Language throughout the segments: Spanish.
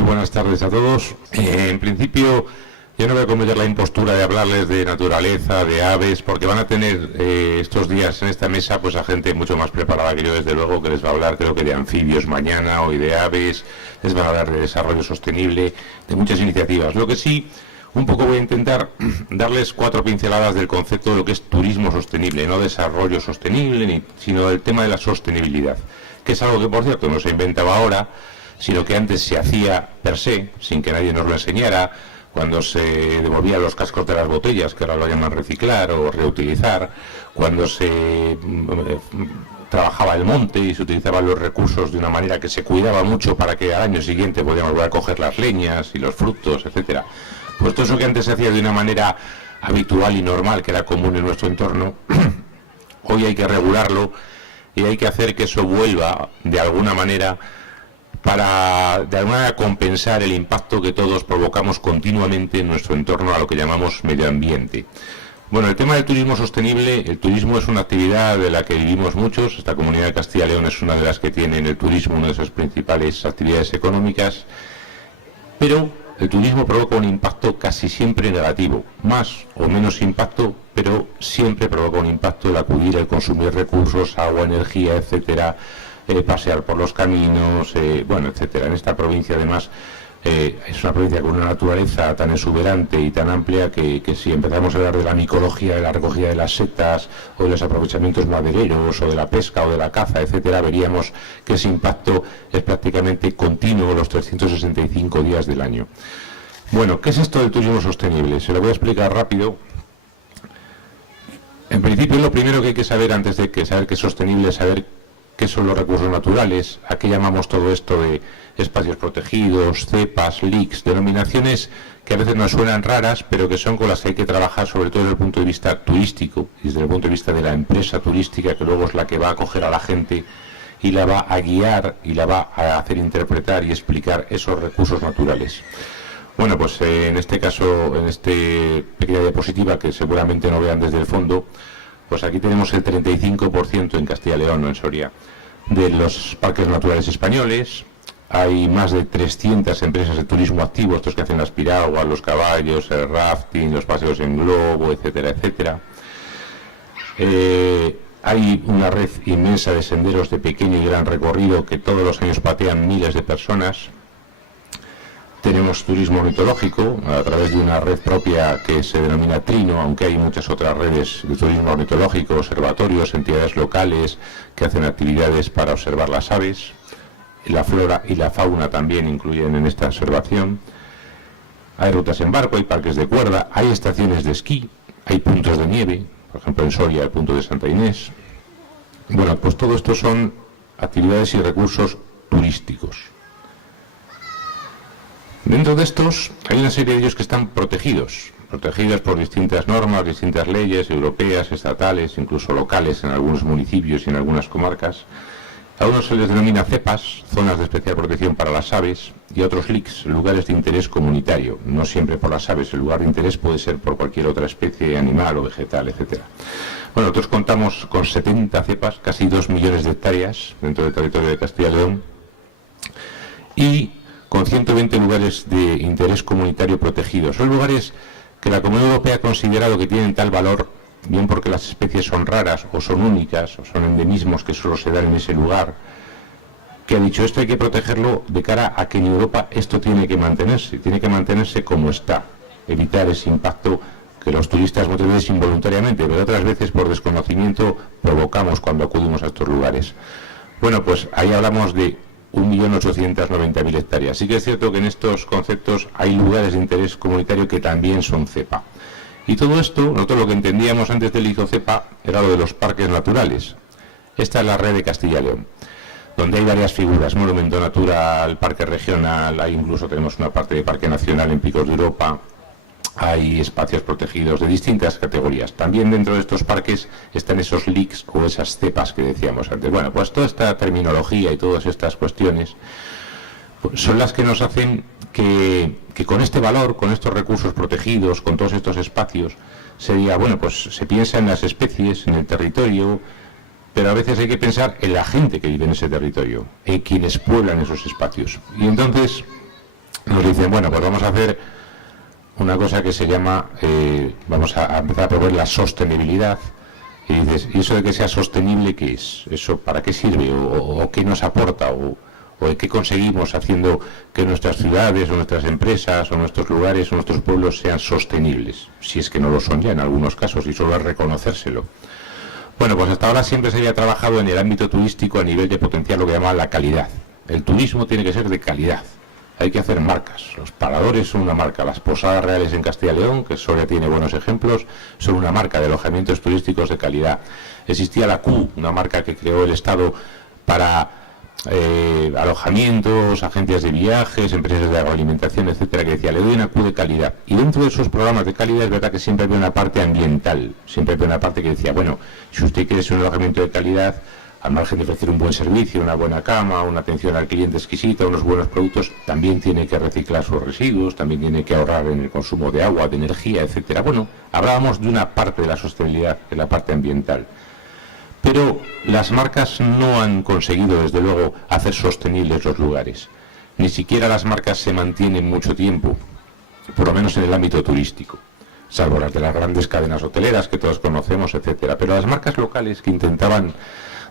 Muy buenas tardes a todos. En principio, yo no voy a cometer la impostura de hablarles de naturaleza, de aves, porque van a tener estos días en esta mesa pues a gente mucho más preparada que yo, desde luego, que les va a hablar, creo que de anfibios mañana, hoy de aves, les van a hablar de desarrollo sostenible, de muchas iniciativas. Lo que sí, un poco voy a intentar darles 4 pinceladas del concepto de lo que es turismo sostenible, no desarrollo sostenible, sino del tema de la sostenibilidad, que es algo que, por cierto, no se inventaba ahora, sino que antes se hacía per se, sin que nadie nos lo enseñara, cuando se devolvían los cascos de las botellas, que ahora lo llaman reciclar o reutilizar, cuando se trabajaba el monte y se utilizaban los recursos de una manera que se cuidaba mucho para que al año siguiente podíamos volver a coger las leñas y los frutos, etcétera. Pues todo eso que antes se hacía de una manera habitual y normal, que era común en nuestro entorno, hoy hay que regularlo y hay que hacer que eso vuelva de alguna manera para de alguna manera compensar el impacto que todos provocamos continuamente en nuestro entorno a lo que llamamos medio ambiente. Bueno, el tema del turismo sostenible, el turismo es una actividad de la que vivimos muchos. Esta comunidad de Castilla y León es una de las que tiene en el turismo una de sus principales actividades económicas, pero el turismo provoca un impacto casi siempre negativo, más o menos impacto, pero siempre provoca un impacto el acudir, el consumir recursos, agua, energía, etcétera, pasear por los caminos, bueno, etcétera. En esta provincia, además, es una provincia con una naturaleza tan exuberante y tan amplia que si empezamos a hablar de la micología, de la recogida de las setas, o de los aprovechamientos madereros, o de la pesca, o de la caza, etcétera, veríamos que ese impacto es prácticamente continuo los 365 días del año. Bueno, ¿qué es esto del turismo sostenible? Se lo voy a explicar rápido. En principio, lo primero que hay que saber antes de saber que es sostenible es saber qué son los recursos naturales, a qué llamamos todo esto de espacios protegidos, cepas, LICs, denominaciones que a veces nos suenan raras, pero que son con las que hay que trabajar, sobre todo desde el punto de vista turístico, y desde el punto de vista de la empresa turística, que luego es la que va a acoger a la gente y la va a guiar y la va a hacer interpretar y explicar esos recursos naturales. Bueno, pues en este caso, en esta pequeña diapositiva, que seguramente no vean desde el fondo, pues aquí tenemos el 35% en Castilla y León, no en Soria, de los parques naturales españoles. Hay más de 300 empresas de turismo activo, estos que hacen las piraguas, los caballos, el rafting, los paseos en globo, etcétera, etcétera. Hay una red inmensa de senderos de pequeño y gran recorrido que todos los años patean miles de personas. Tenemos turismo ornitológico a través de una red propia que se denomina Trino, aunque hay muchas otras redes de turismo ornitológico, observatorios, entidades locales que hacen actividades para observar las aves. La flora y la fauna también incluyen en esta observación. Hay rutas en barco, hay parques de cuerda, hay estaciones de esquí, hay puntos de nieve, por ejemplo en Soria el punto de Santa Inés. Bueno, pues todo esto son actividades y recursos turísticos. Dentro de estos hay una serie de ellos que están protegidos por distintas normas, distintas leyes europeas, estatales, incluso locales en algunos municipios y en algunas comarcas. A unos se les denomina cepas, zonas de especial protección para las aves, y a otros LICs, lugares de interés comunitario, no siempre por las aves, el lugar de interés puede ser por cualquier otra especie animal o vegetal, etcétera. Bueno, nosotros contamos con 70 cepas, casi 2 millones de hectáreas dentro del territorio de Castilla y León, y con 120 lugares de interés comunitario protegidos. Son lugares que la Comunidad Europea ha considerado que tienen tal valor, bien porque las especies son raras o son únicas o son endemismos que solo se dan en ese lugar, que ha dicho esto hay que protegerlo de cara a que en Europa esto tiene que mantenerse como está, evitar ese impacto que los turistas muchas veces involuntariamente, pero otras veces por desconocimiento provocamos cuando acudimos a estos lugares. Bueno, pues ahí hablamos de 1.890.000 hectáreas. Sí que es cierto que en estos conceptos hay lugares de interés comunitario que también son cepa. Y todo esto, nosotros lo que entendíamos antes del ICOCEPA era lo de los parques naturales. Esta es la red de Castilla y León, donde hay varias figuras: monumento natural, parque regional, hay incluso tenemos una parte de parque nacional en Picos de Europa, hay espacios protegidos de distintas categorías. También dentro de estos parques están esos LICs o esas cepas que decíamos antes. Bueno, pues toda esta terminología y todas estas cuestiones pues son las que nos hacen que con este valor, con estos recursos protegidos, con todos estos espacios, se diga, bueno, pues se piensa en las especies, en el territorio, pero a veces hay que pensar en la gente que vive en ese territorio, en quienes pueblan esos espacios. Y entonces nos dicen, bueno, pues vamos a hacer una cosa que se llama, vamos a empezar a promover la sostenibilidad. Y dices, ¿y eso de que sea sostenible qué es? ¿Eso para qué sirve? ¿O qué nos aporta? ¿O qué conseguimos haciendo que nuestras ciudades o nuestras empresas o nuestros lugares o nuestros pueblos sean sostenibles? Si es que no lo son ya en algunos casos y solo es reconocérselo. Bueno, pues hasta ahora siempre se había trabajado en el ámbito turístico a nivel de potenciar lo que llaman la calidad. El turismo tiene que ser de calidad. Hay que hacer marcas. Los paradores son una marca. Las posadas reales en Castilla y León, que Soria tiene buenos ejemplos, son una marca de alojamientos turísticos de calidad. Existía la Q, una marca que creó el Estado para alojamientos, agencias de viajes, empresas de agroalimentación, etcétera, que decía, le doy una Q de calidad. Y dentro de esos programas de calidad es verdad que siempre había una parte ambiental. Siempre había una parte que decía, bueno, si usted quiere ser un alojamiento de calidad, al margen de ofrecer un buen servicio, una buena cama, una atención al cliente exquisita, unos buenos productos, también tiene que reciclar sus residuos, también tiene que ahorrar en el consumo de agua, de energía, etcétera. Bueno, hablábamos de una parte de la sostenibilidad, de la parte ambiental. Pero las marcas no han conseguido, desde luego, hacer sostenibles los lugares. Ni siquiera las marcas se mantienen mucho tiempo, por lo menos en el ámbito turístico, salvo las de las grandes cadenas hoteleras que todos conocemos, etcétera. Pero las marcas locales que intentaban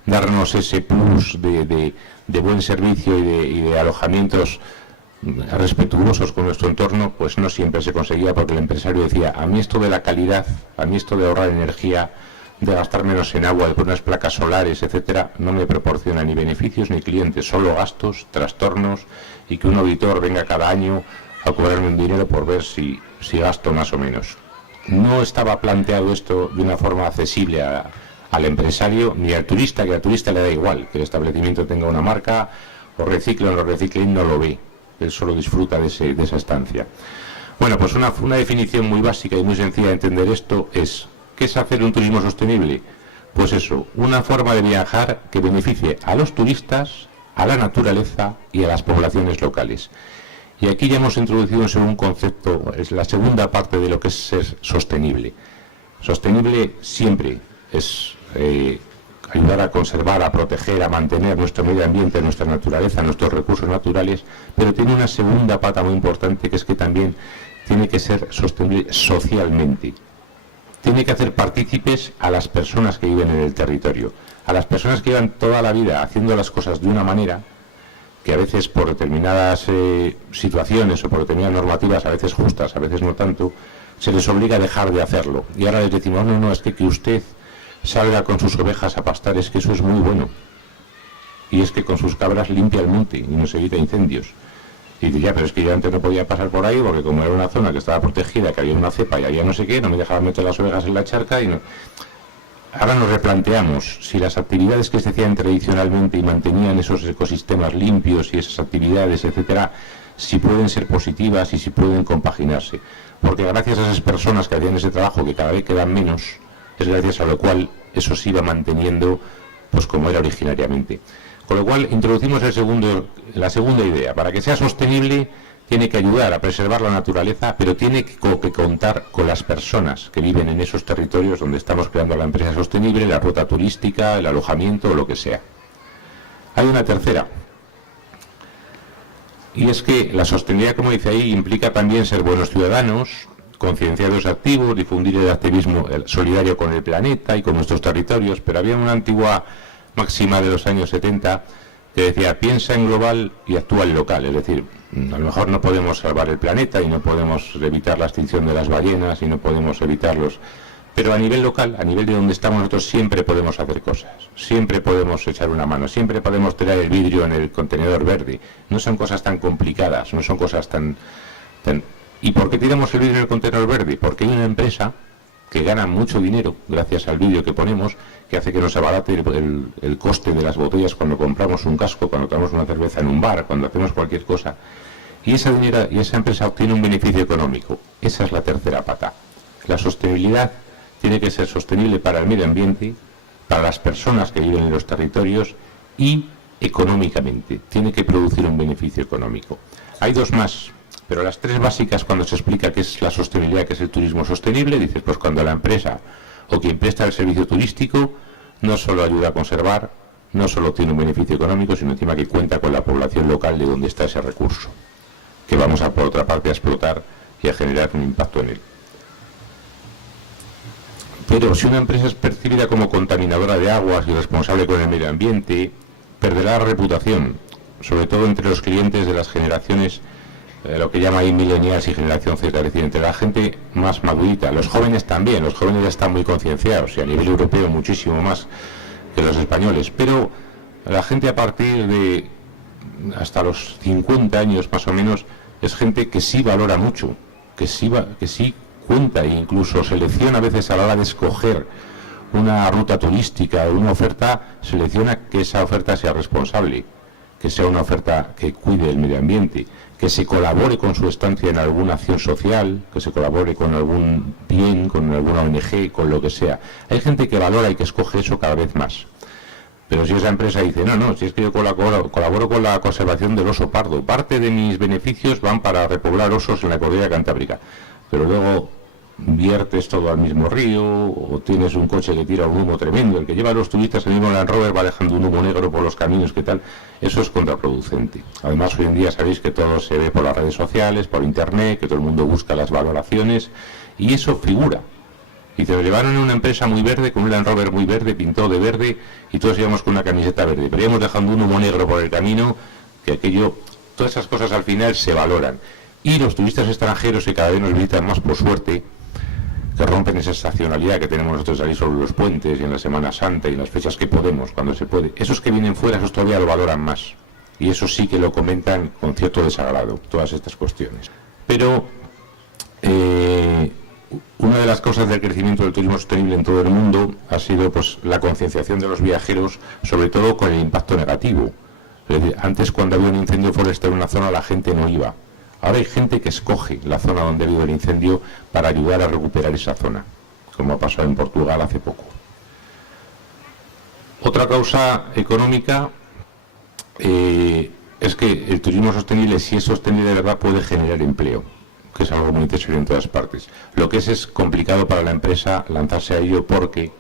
darnos ese plus de buen servicio y de alojamientos respetuosos con nuestro entorno, pues no siempre se conseguía, porque el empresario decía, a mí esto de la calidad, a mí esto de ahorrar energía, de gastar menos en agua, de poner unas placas solares, etcétera, no me proporciona ni beneficios ni clientes, solo gastos, trastornos, y que un auditor venga cada año a cobrarme un dinero por ver si gasto más o menos. No estaba planteado esto de una forma accesible al empresario ni al turista, que al turista le da igual que el establecimiento tenga una marca, o recicle o no recicle, no lo ve, él solo disfruta de esa estancia. Bueno, pues una definición muy básica y muy sencilla de entender esto es, ¿qué es hacer un turismo sostenible? Pues eso, una forma de viajar que beneficie a los turistas, a la naturaleza y a las poblaciones locales. Y aquí ya hemos introducido un segundo concepto, es la segunda parte de lo que es ser sostenible. Sostenible siempre es ayudar a conservar, a proteger, a mantener nuestro medio ambiente, nuestra naturaleza, nuestros recursos naturales, pero tiene una segunda pata muy importante, que es que también tiene que ser sostenible socialmente. Tiene que hacer partícipes a las personas que viven en el territorio, a las personas que llevan toda la vida haciendo las cosas de una manera, que a veces por determinadas situaciones o por determinadas normativas, a veces justas, a veces no tanto, se les obliga a dejar de hacerlo. Y ahora les decimos, no, es que usted salga con sus ovejas a pastar, es que eso es muy bueno. Y es que con sus cabras limpia el monte y nos evita incendios. Y dice, ya, pero es que yo antes no podía pasar por ahí porque como era una zona que estaba protegida, que había una cepa y había no sé qué, no me dejaban meter las ovejas en la charca y no. Ahora nos replanteamos si las actividades que se hacían tradicionalmente y mantenían esos ecosistemas limpios y esas actividades, etcétera, si pueden ser positivas y si pueden compaginarse. Porque gracias a esas personas que hacían ese trabajo, que cada vez quedan menos, es gracias a lo cual eso se iba manteniendo pues como era originariamente. Con lo cual introducimos la segunda idea. Para que sea sostenible tiene que ayudar a preservar la naturaleza, pero tiene que contar con las personas que viven en esos territorios donde estamos creando la empresa sostenible, la ruta turística, el alojamiento o lo que sea. Hay una tercera, y es que la sostenibilidad, como dice ahí, implica también ser buenos ciudadanos, concienciados activos, difundir el activismo solidario con el planeta y con nuestros territorios, pero había una antigua máxima de los años 70 que decía, piensa en global y actúa en local, es decir, a lo mejor no podemos salvar el planeta y no podemos evitar la extinción de las ballenas y no podemos evitarlos, pero a nivel local, a nivel de donde estamos nosotros, siempre podemos hacer cosas, siempre podemos echar una mano, siempre podemos tirar el vidrio en el contenedor verde, no son cosas tan complicadas, no son cosas tan... ¿Y por qué tiramos el vidrio en el contenedor verde? Porque hay una empresa que gana mucho dinero gracias al vidrio que ponemos, que hace que nos abarate el coste de las botellas cuando compramos un casco, cuando tomamos una cerveza en un bar, cuando hacemos cualquier cosa. Y esa empresa obtiene un beneficio económico. Esa es la tercera pata. La sostenibilidad tiene que ser sostenible para el medio ambiente, para las personas que viven en los territorios y económicamente. Tiene que producir un beneficio económico. Hay dos más. Pero las tres básicas, cuando se explica qué es la sostenibilidad, qué es el turismo sostenible, dices, pues cuando la empresa o quien presta el servicio turístico no solo ayuda a conservar, no solo tiene un beneficio económico, sino encima que cuenta con la población local de donde está ese recurso. que vamos a, por otra parte, a explotar y a generar un impacto en él. Pero si una empresa es percibida como contaminadora de aguas y responsable con el medio ambiente, perderá reputación, sobre todo entre los clientes de las generaciones, lo que llama ahí millennials y generación Z, es decir, entre la gente más madurita. Los jóvenes también, los jóvenes ya están muy concienciados y a nivel europeo muchísimo más que los españoles, pero la gente a partir de hasta los 50 años más o menos es gente que sí valora mucho, que sí cuenta e incluso selecciona a veces a la hora de escoger una ruta turística o una oferta, selecciona que esa oferta sea responsable, que sea una oferta que cuide el medio ambiente, que se colabore con su estancia en alguna acción social, que se colabore con algún bien, con alguna ONG, con lo que sea. Hay gente que valora y que escoge eso cada vez más. Pero si esa empresa dice, no, si es que yo colaboro con la conservación del oso pardo, parte de mis beneficios van para repoblar osos en la cordillera cantábrica, pero luego viertes todo al mismo río, o tienes un coche que tira un humo tremendo, el que lleva a los turistas, el mismo Land Rover va dejando un humo negro por los caminos, ¿qué tal? Eso es contraproducente. Además, hoy en día sabéis que todo se ve por las redes sociales, por internet, que todo el mundo busca las valoraciones, y eso figura. Y se lo llevaron en una empresa muy verde, con un Land Rover muy verde, pintado de verde, y todos íbamos con una camiseta verde, pero íbamos dejando un humo negro por el camino, que aquello, todas esas cosas al final se valoran. Y los turistas extranjeros, que cada vez nos visitan más por suerte, que rompen esa estacionalidad que tenemos nosotros ahí sobre los puentes y en la Semana Santa y en las fechas que podemos, cuando se puede. Esos que vienen fuera, esos todavía lo valoran más. Y eso sí que lo comentan con cierto desagrado, todas estas cuestiones. Pero una de las causas del crecimiento del turismo sostenible en todo el mundo ha sido pues la concienciación de los viajeros, sobre todo con el impacto negativo. Es decir, antes, cuando había un incendio forestal en una zona, la gente no iba. Ahora hay gente que escoge la zona donde ha habido el incendio para ayudar a recuperar esa zona, como ha pasado en Portugal hace poco. Otra causa económica es que el turismo sostenible, si es sostenible de verdad, puede generar empleo, que es algo muy necesario en todas partes. Lo que es complicado para la empresa lanzarse a ello porque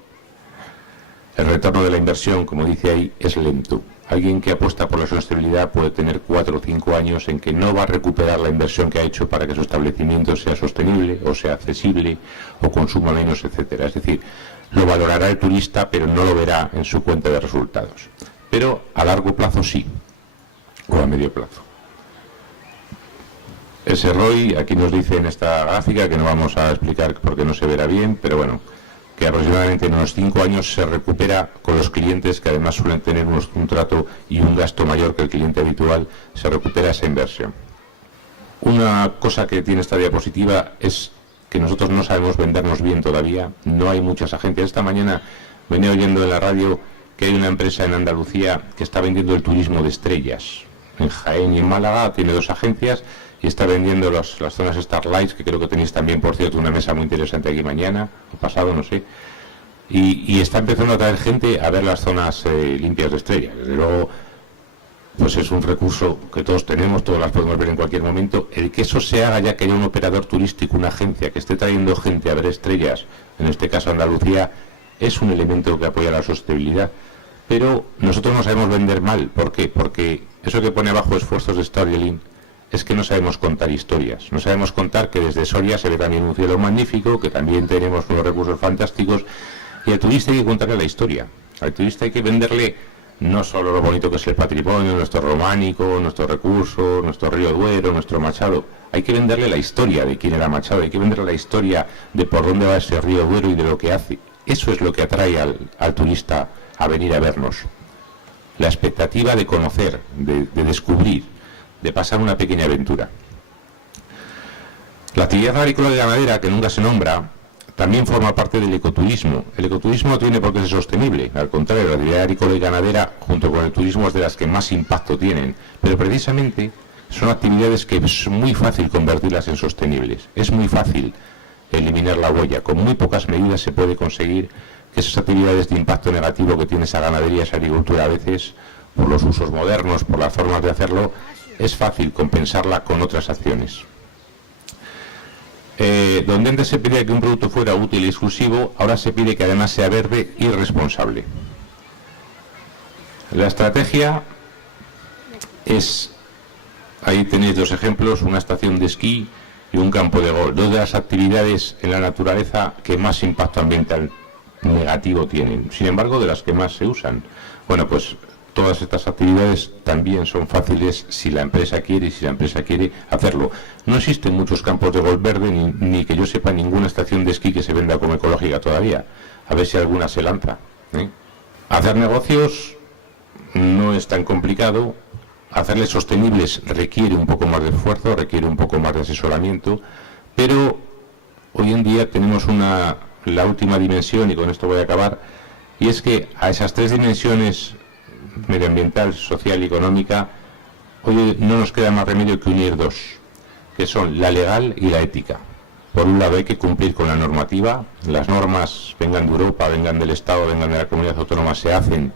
el retorno de la inversión, como dice ahí, es lento. Alguien que apuesta por la sostenibilidad puede tener 4 o 5 años en que no va a recuperar la inversión que ha hecho para que su establecimiento sea sostenible o sea accesible o consuma menos, etcétera. Es decir, lo valorará el turista, pero no lo verá en su cuenta de resultados. Pero a largo plazo sí, o a medio plazo. Ese ROI, aquí nos dice en esta gráfica, que no vamos a explicar porque no se verá bien, pero bueno, que aproximadamente en unos 5 años se recupera con los clientes, que además suelen tener un trato y un gasto mayor que el cliente habitual, se recupera esa inversión. Una cosa que tiene esta diapositiva es que nosotros no sabemos vendernos bien todavía, no hay muchas agencias. Esta mañana venía oyendo en la radio que hay una empresa en Andalucía que está vendiendo el turismo de estrellas. En Jaén y en Málaga tiene 2 agencias y está vendiendo las zonas Starlights, que creo que tenéis también, por cierto, una mesa muy interesante aquí mañana, o pasado, no sé. Y está empezando a traer gente a ver las zonas limpias de estrellas. Desde luego, pues es un recurso que todos tenemos, todos las podemos ver en cualquier momento. El que eso se haga, ya que haya un operador turístico, una agencia que esté trayendo gente a ver estrellas, en este caso Andalucía, es un elemento que apoya la sostenibilidad. Pero nosotros no sabemos vender mal. ¿Por qué? Porque eso que pone abajo, esfuerzos de storytelling, es que no sabemos contar historias. No sabemos contar que desde Soria se ve también un cielo magnífico, que también tenemos unos recursos fantásticos, y al turista hay que contarle la historia. Al turista hay que venderle no solo lo bonito que es el patrimonio, nuestro románico, nuestro recurso, nuestro río Duero, nuestro Machado. Hay que venderle la historia de quién era Machado, hay que venderle la historia de por dónde va ese río Duero y de lo que hace. Eso es lo que atrae al turista a venir a vernos. La expectativa de conocer, de descubrir, de pasar una pequeña aventura. La actividad agrícola y ganadera, que nunca se nombra, también forma parte del ecoturismo. El ecoturismo no tiene por qué ser sostenible, al contrario, la actividad agrícola y ganadera, junto con el turismo, es de las que más impacto tienen, pero precisamente son actividades que es muy fácil convertirlas en sostenibles, es muy fácil eliminar la huella, con muy pocas medidas se puede conseguir que esas actividades de impacto negativo que tiene esa ganadería, esa agricultura, a veces, por los usos modernos, por las formas de hacerlo, es fácil compensarla con otras acciones. Donde antes se pedía que un producto fuera útil y exclusivo, ahora se pide que además sea verde y responsable. La estrategia es Ahí tenéis dos ejemplos, una estación de esquí y un campo de golf, dos de las actividades en la naturaleza que más impacto ambiental negativo tienen, sin embargo de las que más se usan. Bueno, pues todas estas actividades también son fáciles si la empresa quiere y si la empresa quiere hacerlo. No existen muchos campos de golf verde, ni que yo sepa ninguna estación de esquí que se venda como ecológica todavía. A ver si alguna se lanza, ¿eh? Hacer negocios no es tan complicado. Hacerles sostenibles requiere un poco más de esfuerzo, requiere un poco más de asesoramiento, pero hoy en día tenemos la última dimensión, y con esto voy a acabar, y es que a esas tres dimensiones, medioambiental, social y económica, hoy no nos queda más remedio que unir dos, que son la legal y la ética. Por un lado hay que cumplir con la normativa, las normas, vengan de Europa, vengan del Estado, vengan de la comunidad autónoma, se hacen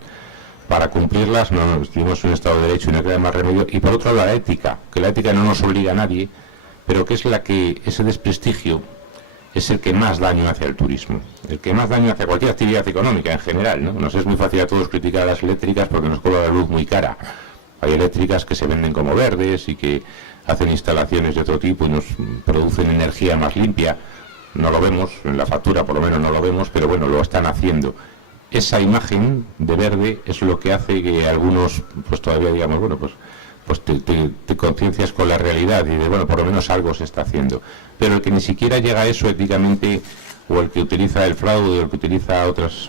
para cumplirlas, vivimos en un Estado de Derecho y no queda más remedio. Y por otro lado la ética, que la ética no nos obliga a nadie, pero que es la que ese desprestigio es el que más daño hace al turismo, el que más daño hace a cualquier actividad económica en general, ¿no? Nos es muy fácil a todos criticar a las eléctricas porque nos cobra la luz muy cara. Hay eléctricas que se venden como verdes y que hacen instalaciones de otro tipo y nos producen energía más limpia. No lo vemos, en la factura por lo menos no lo vemos, pero bueno, lo están haciendo. Esa imagen de verde es lo que hace que algunos, pues todavía digamos, bueno, pues te conciencias con la realidad y de, bueno, por lo menos algo se está haciendo. Pero el que ni siquiera llega a eso éticamente, o el que utiliza el fraude, o el que utiliza otras,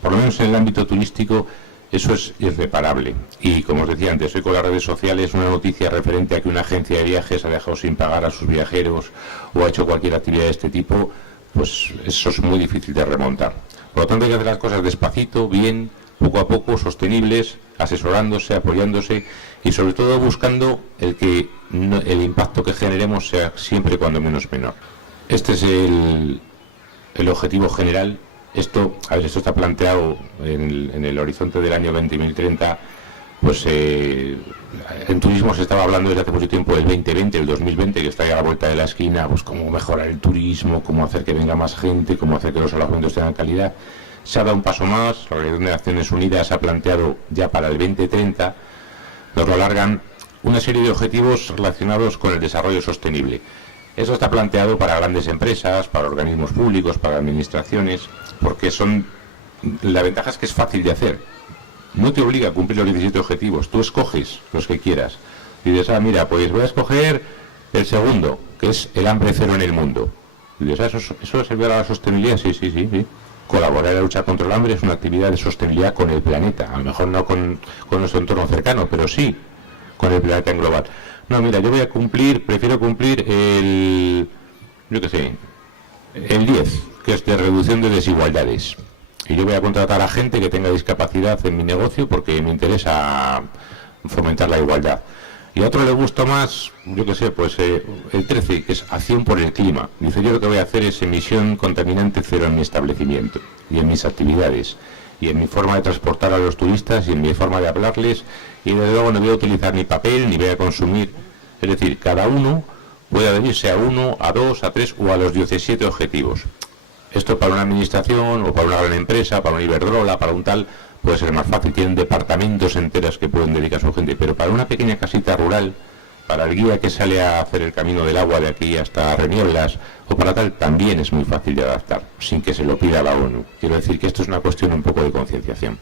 por lo menos en el ámbito turístico, eso es irreparable. Y como os decía antes, hoy con las redes sociales una noticia referente a que una agencia de viajes ha dejado sin pagar a sus viajeros o ha hecho cualquier actividad de este tipo, pues eso es muy difícil de remontar. Por lo tanto hay que hacer las cosas despacito, bien, poco a poco, sostenibles, asesorándose, apoyándose y sobre todo buscando el impacto que generemos sea siempre cuando menos menor. Este es el objetivo general. Esto está planteado en el horizonte del año 2030. Pues en turismo se estaba hablando desde hace mucho tiempo del 2020, el 2020, que está ya a la vuelta de la esquina, pues cómo mejorar el turismo, cómo hacer que venga más gente, cómo hacer que los alojamientos tengan calidad. Se ha dado un paso más, la Organización de Naciones Unidas ha planteado ya para el 2030, nos lo alargan, una serie de objetivos relacionados con el desarrollo sostenible. Eso está planteado para grandes empresas, para organismos públicos, para administraciones, porque la ventaja es que es fácil de hacer. No te obliga a cumplir los 17 objetivos, tú escoges los que quieras. Y dices, mira, pues voy a escoger el segundo, que es el hambre cero en el mundo. Y dices, ¿eso sirve a la sostenibilidad? Sí. Colaborar en la lucha contra el hambre es una actividad de sostenibilidad con el planeta. A lo mejor no con nuestro entorno cercano, pero sí con el planeta en global. No, mira, yo prefiero cumplir el 10, que es de reducción de desigualdades. Y yo voy a contratar a gente que tenga discapacidad en mi negocio porque me interesa fomentar la igualdad. Y a otro le gusta más, el 13, que es acción por el clima. Dice, yo lo que voy a hacer es emisión contaminante cero en mi establecimiento y en mis actividades y en mi forma de transportar a los turistas y en mi forma de hablarles, y desde luego no voy a utilizar ni papel ni voy a consumir. Es decir, cada uno puede adherirse a 1, a 2, a 3 o a los 17 objetivos. Esto para una administración o para una gran empresa, para una Iberdrola, para un tal, puede ser más fácil. Tienen departamentos enteros que pueden dedicar a su gente, pero para una pequeña casita rural, para el guía que sale a hacer el camino del agua de aquí hasta Renieblas o para tal, también es muy fácil de adaptar, sin que se lo pida la ONU. Quiero decir que esto es una cuestión un poco de concienciación.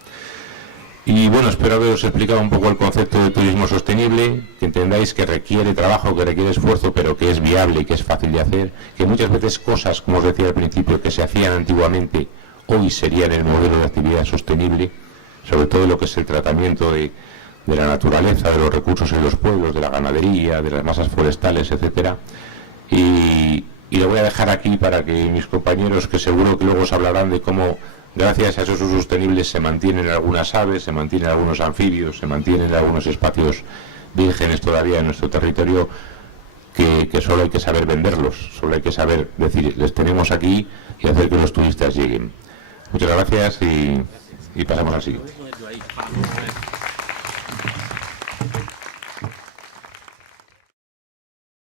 Y bueno, espero haberos explicado un poco el concepto de turismo sostenible, que entendáis que requiere trabajo, que requiere esfuerzo, pero que es viable y que es fácil de hacer, que muchas veces cosas, como os decía al principio, que se hacían antiguamente, hoy serían el modelo de actividad sostenible, sobre todo lo que es el tratamiento de la naturaleza, de los recursos en los pueblos, de la ganadería, de las masas forestales, etcétera. Y lo voy a dejar aquí para que mis compañeros, que seguro que luego os hablarán de cómo gracias a esos usos sostenibles se mantienen algunas aves, se mantienen algunos anfibios, se mantienen algunos espacios vírgenes todavía en nuestro territorio, que solo hay que saber venderlos, solo hay que saber decir, les tenemos aquí y hacer que los turistas lleguen. Muchas gracias y pasamos al siguiente.